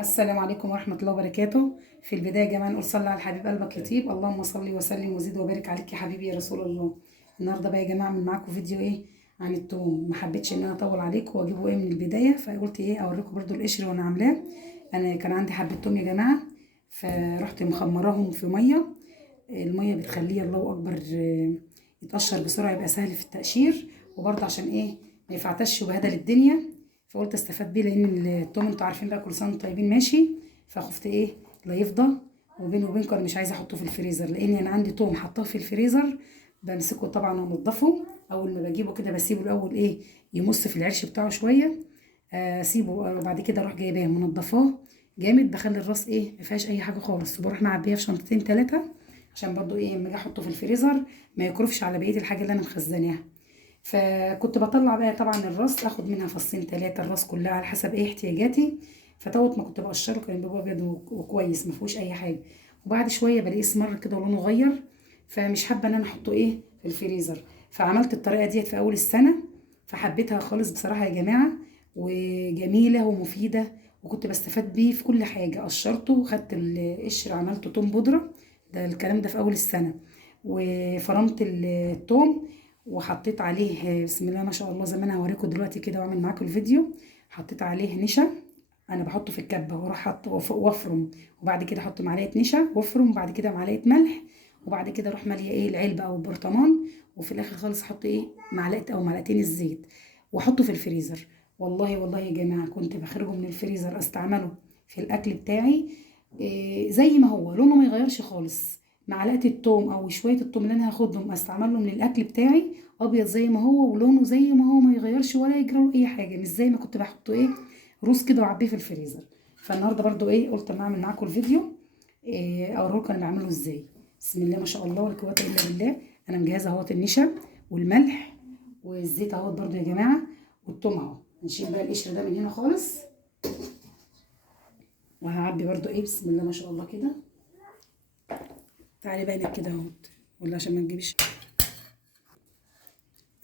السلام عليكم ورحمة الله وبركاته. في البداية يا جماعة نقول صلي على الحبيب قلبك يطيب، اللهم صل وسلم وزد وبارك عليك يا حبيبي يا رسول الله. النهارده بقى يا جماعة اعمل معاكم فيديو عن التوم. ما حبيتش ان انا اطول عليكم واجيبه من البداية، فقلت اوريكم برضو القشر وانا عاملاه. انا كان عندي حبة توم يا جماعة، فرحت مخمراهم في مية. المية بتخليه الله اكبر يتقشر بسرعة، يبقى سهل في التقشير، وبرضه عشان ما يفعتش وبهدل الدنيا. فقلت استفاد بيه، لان التوم انتوا عارفين بقى كل سنه وانتم طيبين ماشي. فخفت لا يفضى. وبيني وبينكم انا مش عايزه احطه في الفريزر، لان انا عندي توم حطاه في الفريزر. بمسكه طبعا وانضفه. اول ما بجيبه كده بسيبه الاول يمص في العرش بتاعه شويه. اسيبه وبعد كده اروح جايباه منضفاه جامد، بخلي الراس ما فيهاش اي حاجه خالص، وبروح معبيه في شنطتين ثلاثه، عشان برضو اما اجي احطه في الفريزر ما يكرفش على بقيه الحاجه اللي انا مخزناها. فكنت بطلع بقى طبعا الراس، اخد منها فصين ثلاثه، الراس كلها على حسب احتياجاتي. فتوت ما كنت بقشره كان بيبقى ابيض وكويس، ما فيهوش اي حاجه. وبعد شويه بلاقيه اسمر كده ولونه غير، فمش حابه ان انا احطه في الفريزر. فعملت الطريقه ديت في اول السنه، فحبيتها خالص بصراحه يا جماعه، وجميله ومفيده، وكنت بستفاد بيه في كل حاجه. قشرته وخدت القشر عملته توم بودره. ده الكلام ده في اول السنه. وفرمت التوم وحطيت عليه بسم الله ما شاء الله، زي ما انا هوريكم دلوقتي كده واعمل معاكم الفيديو. حطيت عليه نشا، انا بحطه في الكبه واروح حط وافرم، وبعد كده احط معلقه نشا وافرم، وبعد كده معلقه ملح، وبعد كده اروح ماليه العلبه او البرطمان، وفي الاخر خالص احط معلقه او معلقتين الزيت، واحطه في الفريزر. والله والله يا جماعه كنت بخرجه من الفريزر استعمله في الاكل بتاعي. زي ما هو لونه ما يغيرش خالص. معلقه التوم او شويه التوم اللي انا هاخدهم استعملهم من الاكل بتاعي ابيض زي ما هو، ولونه زي ما هو ما يغيرش ولا يجرى له اي حاجه، مش زي ما كنت بحطه روز كده وعبيه في الفريزر. فالنهارده برضو قلت اما اعمل معاكم الفيديو اوريكم انا بعمله ازاي. بسم الله ما شاء الله ولا قوه الا بالله. انا مجهزه اهوت النشا والملح والزيت اهوت برضو يا جماعه، والتوم اهو. نشيل بقى القشر ده من هنا خالص، وهعبي برضو بسم الله ما شاء الله كده. تعالي باينك كده اهوت، ولا عشان ما تجيبش.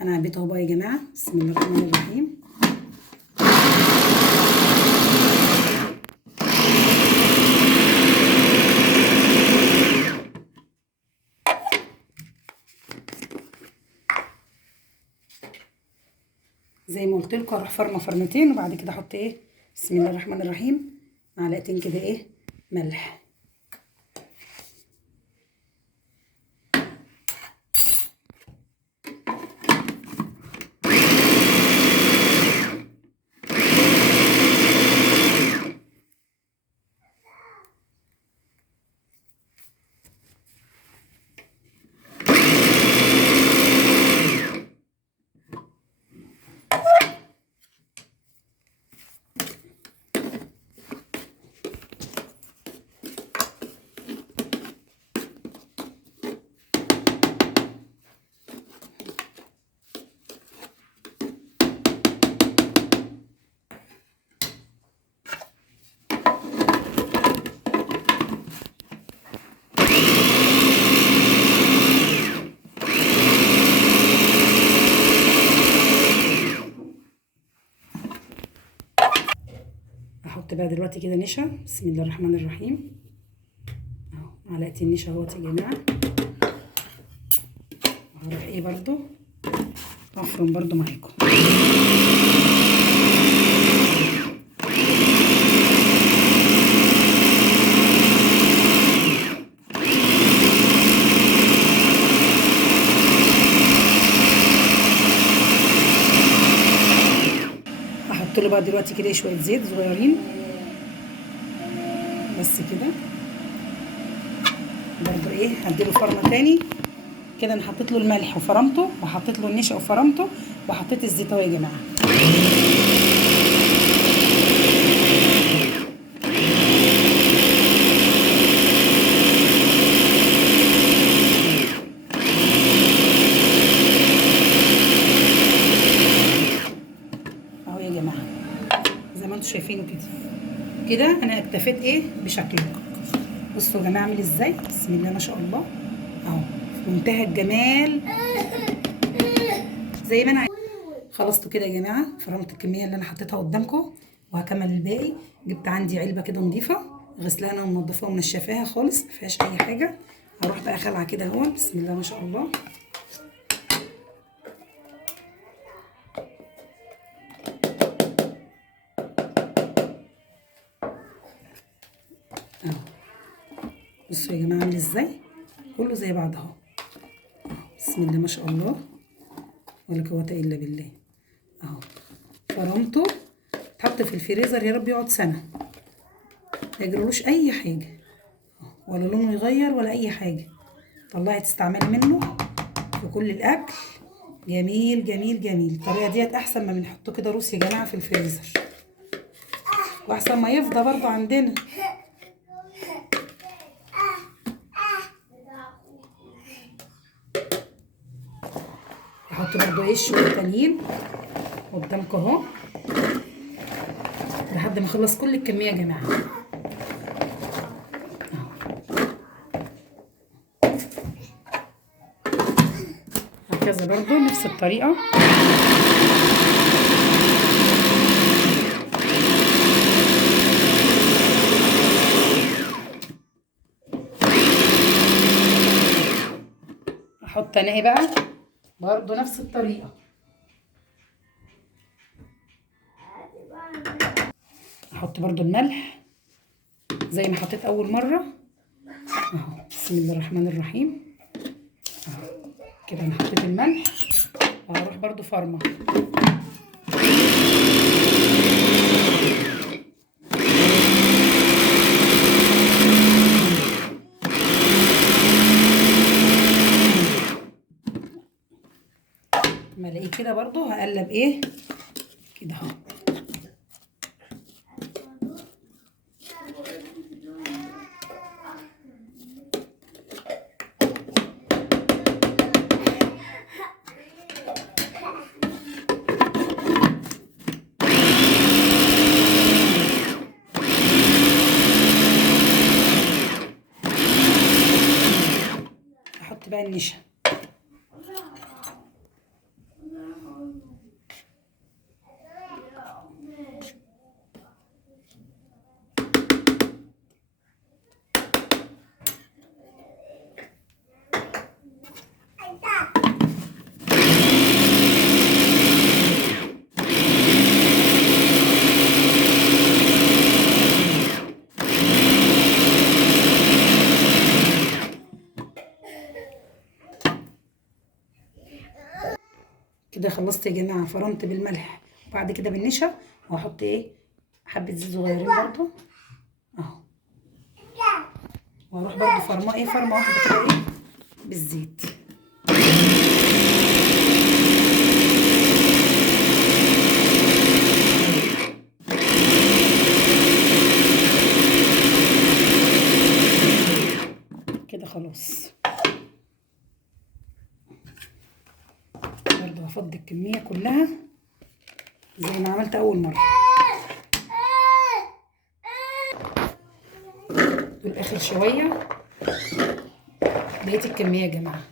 انا عبيت اهو بقى يا جماعه، بسم الله الرحمن الرحيم. زي ما قلت لكم اروح فرمه فرمتين، وبعد كده احط بسم الله الرحمن الرحيم معلقتين كده ملح. احط بقى دلوقتي كده نشا، بسم الله الرحمن الرحيم اهو، معلقتين نشا اهوت يا جماعه. وهروح برضو افرم برضو معاكم. احط له بقى دلوقتي كده شويه زيت صغيرين بس كده. برضو هديله فرمه تاني كده. انا حطيت له الملح وفرمته، وحطيت له النشا وفرمته، وحطيت الزيت اهو يا جماعه. اهو يا جماعه زي ما انتم شايفينه كده. كده انا اكتفيت بشكله. بصوا يا جماعه عامل ازاي، بسم الله ما شاء الله اهو، في منتهى الجمال زي ما انا خلصته كده يا جماعه. فرمت الكميه اللي انا حطيتها قدامكم، وهكمل الباقي. جبت عندي علبه كده نضيفه غسلانه ومنضفاها ومنشفاها خالص مفيهاش اي حاجه. هروح بقى خلعه كده اهو، بسم الله ما شاء الله. اهو بصوا يا جماعه عامل ازاي، كله زي بعض اهو. بسم الله ما شاء الله ولا قوه الا بالله. اهو فرمته، اتحط في الفريزر يا رب يقعد سنه، ما يجرالوش اي حاجه ولا لونه يغير ولا اي حاجه. طلعي تستعملي منه في كل الاكل، جميل جميل جميل. الطريقه ديت احسن ما بنحطه كده روسي يا جماعه في الفريزر، واحسن ما يفضى برضو عندنا. احط برضو ايه شويه تانيين قدامكم اهو لحد ما اخلص كل الكميه يا جماعه. هكذا برضو نفس الطريقه. احط انا ايه بقى برضو نفس الطريقه. احط برضو الملح زي ما حطيت اول مره اهو. بسم الله الرحمن الرحيم اهو كده انا حطيت الملح، وهروح برضو فرمه. لما الاقيه كده برضو هقلب ايه كده اهو. احط بقى النشا. كده خلصت يا جماعه، فرمت بالملح وبعد كده بالنشا، وهحط ايه حبه زيت صغيرين برضو اهو، واروح برضو فرماه ايه فرمه واحده كده ايه بالزيت. كده خلاص برضو هفضي الكميه كلها زي ما عملت اول مره. دول اخر شويه بقيت الكميه يا جماعه.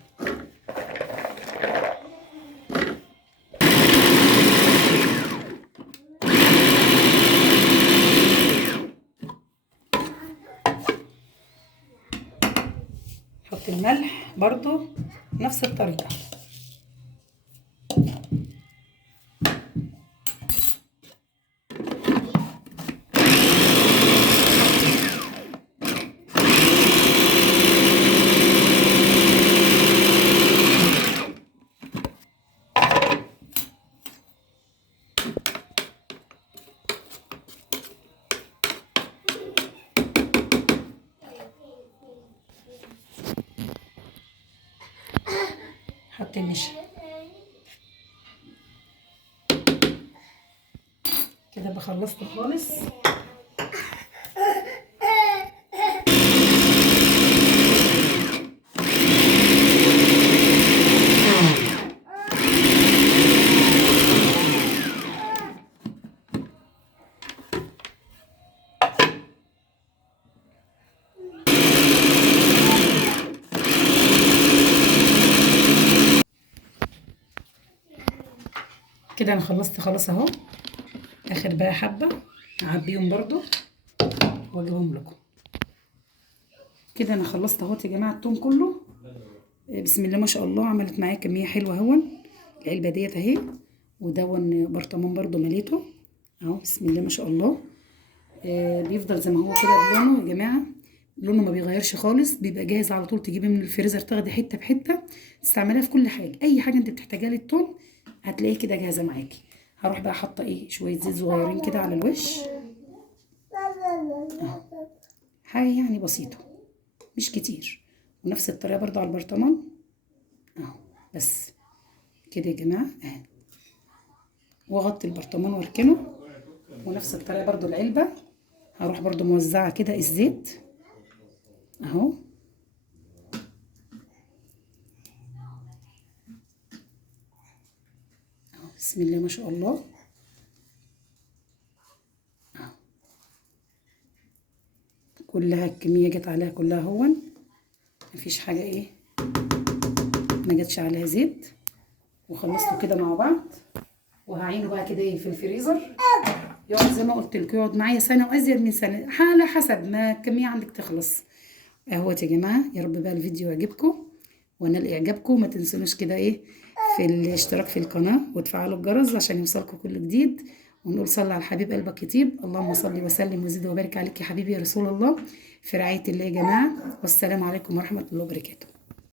حط الملح برضو نفس الطريقه. حط النشا كده بخلصت خالص. كده انا خلصت خلاص اهو. اخر بقى حبه اعبيهم برضو واجيبهم لكم. كده انا خلصت اهوت يا جماعه التوم كله. بسم الله ما شاء الله، عملت معايا كميه حلوه اهون. العلبه ديت اهي، ودون برطمان برضو مليته اهو. بسم الله ما شاء الله. بيفضل زي ما هو كده بلونه يا جماعه، لونه ما بيغيرش خالص، بيبقى جاهز على طول. تجيبيه من الفريزر، تاخدي حته بحته، تستعمليها في كل حاجه. اي حاجه انت بتحتاجيها للتوم هتلاقيه كده جاهزه معاكي. هروح بقى حاطه ايه شويه زيت صغيرين كده على الوش اهو، حاجه يعني بسيطه مش كتير. ونفس الطريقه برضو على البرطمان اهو. بس كده يا جماعه اهي، واغطي البرطمان واركنه. ونفس الطريقه برضو العلبه، هروح برضو موزعه كده الزيت اهو. بسم الله ما شاء الله اهو. كلها الكميه جت عليها كلها هون، مفيش حاجه ايه ما جاتش عليها زيت. وخلصته كده مع بعض، وهعينه بقى كده ايه في الفريزر، يقعد زي ما قلت لكم، يقعد معايا سنه وازيد من سنه على حسب ما الكميه عندك تخلص اهوت يا جماعه. يا رب بقى الفيديو يعجبكم ونال اعجابكم. ما تنسونوش كده ايه في الاشتراك في القناه وتفعلوا الجرس عشان يوصلكم كل جديد. ونقول صلى على الحبيب قلبك يطيب. اللهم صل وسلم وزد وبارك عليك يا حبيبي يا رسول الله، في رعايه الله يا جماعه. والسلام عليكم ورحمه الله وبركاته.